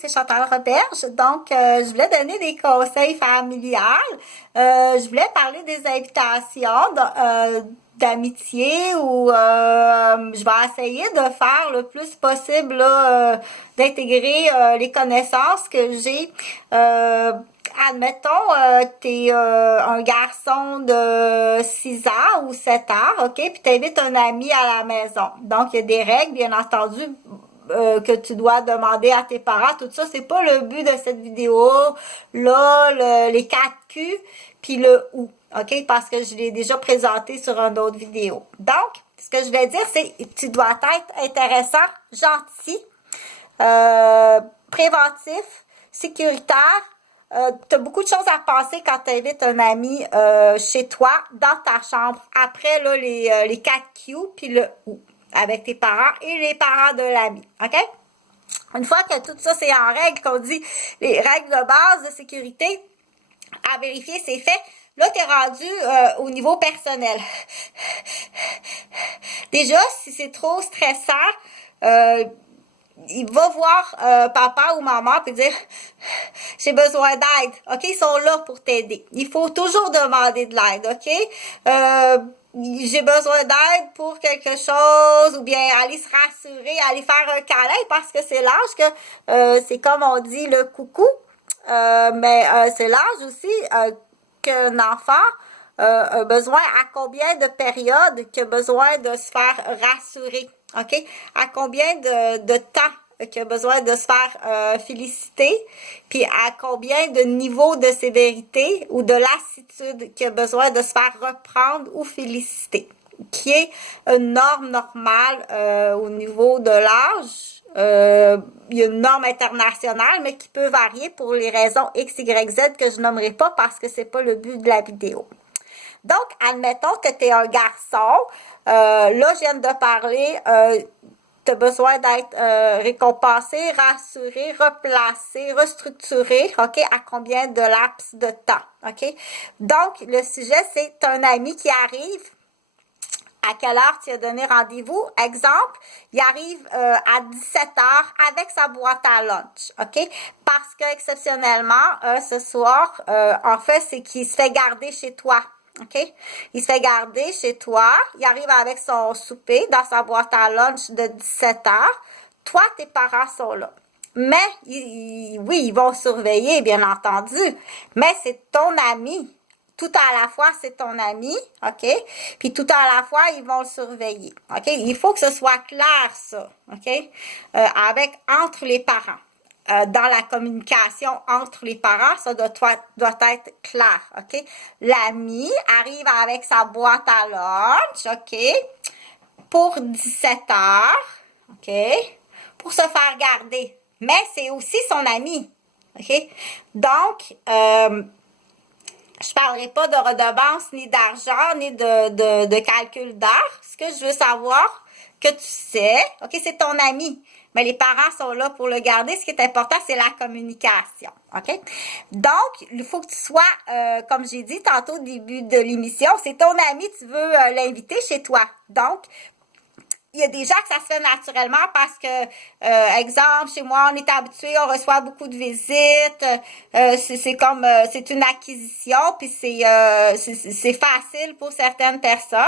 c'est Chantal Roberge. Donc, je voulais donner des conseils familiales. Je voulais parler des invitations d'amitié où je vais essayer de faire le plus possible là, d'intégrer les connaissances que j'ai. Admettons, t'es un garçon de 6 ans ou 7 ans, OK? Puis t'invites un ami à la maison. Donc, il y a des règles, bien entendu, que tu dois demander à tes parents. Tout ça, c'est pas le but de cette vidéo. Là, les 4 Q, puis le où. OK? Parce que je l'ai déjà présenté sur une autre vidéo. Donc, ce que je vais dire, c'est tu dois être intéressant, gentil, préventif, sécuritaire. Tu as beaucoup de choses à passer quand tu invites un ami chez toi, dans ta chambre. Après, là, les 4 Q, puis le où, avec tes parents et les parents de l'ami. OK? Une fois que tout ça, c'est en règle, qu'on dit les règles de base de sécurité, à vérifier, c'est fait. Là, tu es rendu au niveau personnel. Déjà, si c'est trop stressant, il va voir papa ou maman et dire j'ai besoin d'aide. OK, ils sont là pour t'aider. Il faut toujours demander de l'aide, OK? J'ai besoin d'aide pour quelque chose ou bien aller se rassurer, aller faire un câlin parce que c'est l'âge que c'est comme on dit le coucou. Mais c'est l'âge aussi qu'un enfant a besoin à combien de périodes qu'il a besoin de se faire rassurer. OK? À combien de temps qu'il a besoin de se faire féliciter, puis à combien de niveaux de sévérité ou de lassitude qu'il a besoin de se faire reprendre ou féliciter, qui est une norme normale au niveau de l'âge. Il y a une norme internationale, mais qui peut varier pour les raisons X, Y, Z que je nommerai pas parce que c'est pas le but de la vidéo. Donc, admettons que tu es un garçon. Là, je viens de parler, tu as besoin d'être récompensé, rassuré, replacé, restructuré, OK? À combien de laps de temps, OK? Donc, le sujet, c'est un ami qui arrive. À quelle heure tu as donné rendez-vous? Exemple, il arrive à 17h avec sa boîte à lunch, OK? Parce que exceptionnellement, ce soir, en fait, c'est qu'il se fait garder chez toi. OK? Il se fait garder chez toi. Il arrive avec son souper dans sa boîte à lunch de 17h. Toi, tes parents sont là. Mais, oui, ils vont surveiller, bien entendu. Mais c'est ton ami. Tout à la fois, c'est ton ami, OK? Puis tout à la fois, ils vont le surveiller, OK? Il faut que ce soit clair, ça, OK? Entre les parents. Dans la communication entre les parents, ça doit être clair, OK? L'ami arrive avec sa boîte à lunch, OK? Pour 17h, OK? Pour se faire garder. Mais c'est aussi son ami, OK? Donc, je parlerai pas de redevance, ni d'argent, ni de calcul d'heures. Ce que je veux savoir, que tu sais, OK, c'est ton ami. Mais les parents sont là pour le garder. Ce qui est important, c'est la communication, OK? Donc, il faut que tu sois, comme j'ai dit tantôt au début de l'émission, c'est ton ami, tu veux l'inviter chez toi. Donc, il y a des gens que ça se fait naturellement parce que, exemple, chez moi, on est habitué, on reçoit beaucoup de visites, c'est une acquisition, puis c'est facile pour certaines personnes.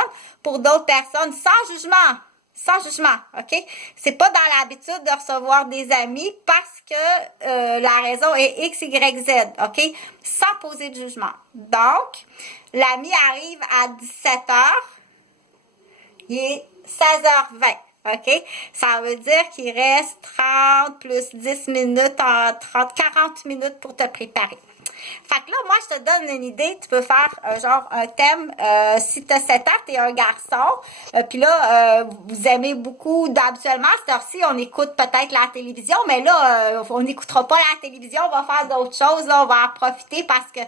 Pour d'autres personnes, sans jugement, OK? C'est pas dans l'habitude de recevoir des amis parce que la raison est X, Y, Z, OK? Sans poser de jugement. Donc, l'ami arrive à 17h, il est 16h20, OK? Ça veut dire qu'il reste 30 plus 10 minutes, 40 minutes pour te préparer. Fait que là, moi, je te donne une idée. Tu peux faire genre un thème. Si tu as 7 ans, tu es un garçon. Puis là, vous aimez beaucoup, habituellement, à cette heure-ci, on écoute peut-être la télévision. Mais là, on n'écoutera pas la télévision. On va faire d'autres choses. Là, on va en profiter parce que,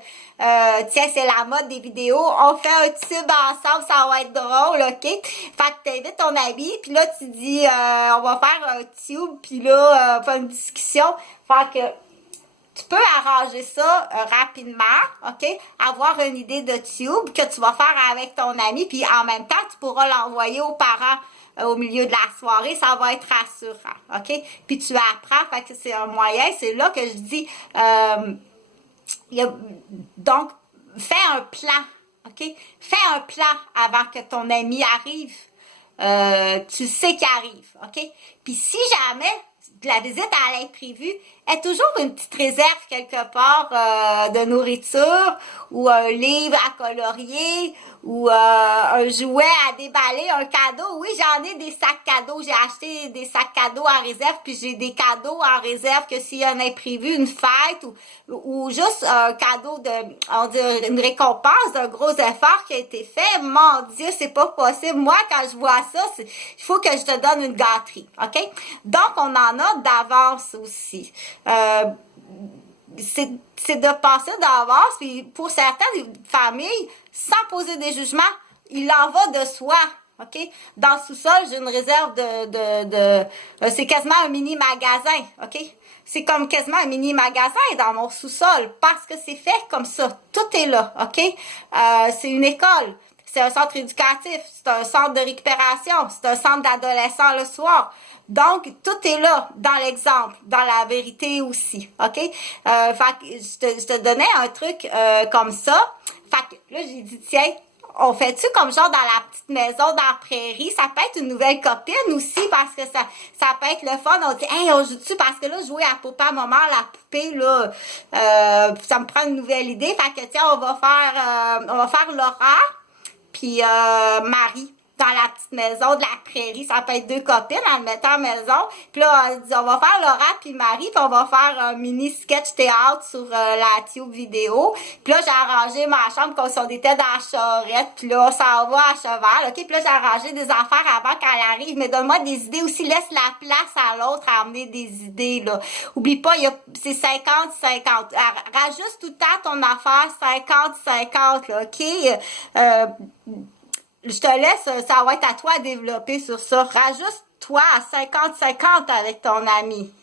tiens, c'est la mode des vidéos. On fait un tube ensemble. Ça va être drôle, OK? Fait que tu invites ton ami. Puis là, tu dis, on va faire un tube. Puis là, on fait une discussion. Fait que tu peux arranger ça rapidement, OK? Avoir une idée de tube que tu vas faire avec ton ami, puis en même temps, tu pourras l'envoyer aux parents au milieu de la soirée, ça va être rassurant, OK? Puis tu apprends, fait que c'est un moyen, c'est là que je dis, donc, fais un plan, OK? Fais un plan avant que ton ami arrive. Tu sais qu'il arrive, OK? Puis si jamais la visite à l'imprévu est toujours une petite réserve quelque part de nourriture ou un livre à colorier ou un jouet à déballer, un cadeau. Oui, j'en ai des sacs cadeaux. J'ai acheté des sacs cadeaux en réserve, puis j'ai des cadeaux en réserve que s'il y a un imprévu, une fête ou juste un cadeau de, on dirait une récompense d'un gros effort qui a été fait. Mon Dieu, c'est pas possible. Moi, quand je vois ça, il faut que je te donne une gâterie, OK? Donc, on en a d'avance aussi. C'est de passer d'avance, puis pour certaines familles, sans poser des jugements, il en va de soi. OK? Dans le sous-sol, j'ai une réserve c'est quasiment un mini-magasin. OK? C'est comme quasiment un mini-magasin dans mon sous-sol parce que c'est fait comme ça. Tout est là. OK? C'est une école. C'est un centre éducatif. C'est un centre de récupération. C'est un centre d'adolescents le soir. Donc, tout est là dans l'exemple, dans la vérité aussi. OK? Fait que je te donnais un truc comme ça. Fait que là, j'ai dit, tiens, on fait-tu comme genre dans la petite maison dans la prairie? Ça peut être une nouvelle copine aussi parce que ça peut être le fun. On dit, hey, on joue-tu? Parce que là, jouer à papa, maman, la poupée, là, ça me prend une nouvelle idée. Fait que, tiens, on va faire Laura puis Marie dans la petite maison de la prairie. Ça peut être deux copines en le mettant en maison. Puis là, on va faire Laura puis Marie, puis on va faire un mini sketch théâtre sur la tube vidéo. Puis là, j'ai arrangé ma chambre comme si on était dans la charrette. Puis là, ça va à cheval, OK? Puis là, j'ai arrangé des affaires avant qu'elle arrive. Mais donne-moi des idées aussi. Laisse la place à l'autre à amener des idées, là. Oublie pas, c'est 50-50. Rajuste tout le temps ton affaire 50-50, là, OK? Je te laisse, ça va être à toi à développer sur ça. Rajuste-toi à 50-50 avec ton ami.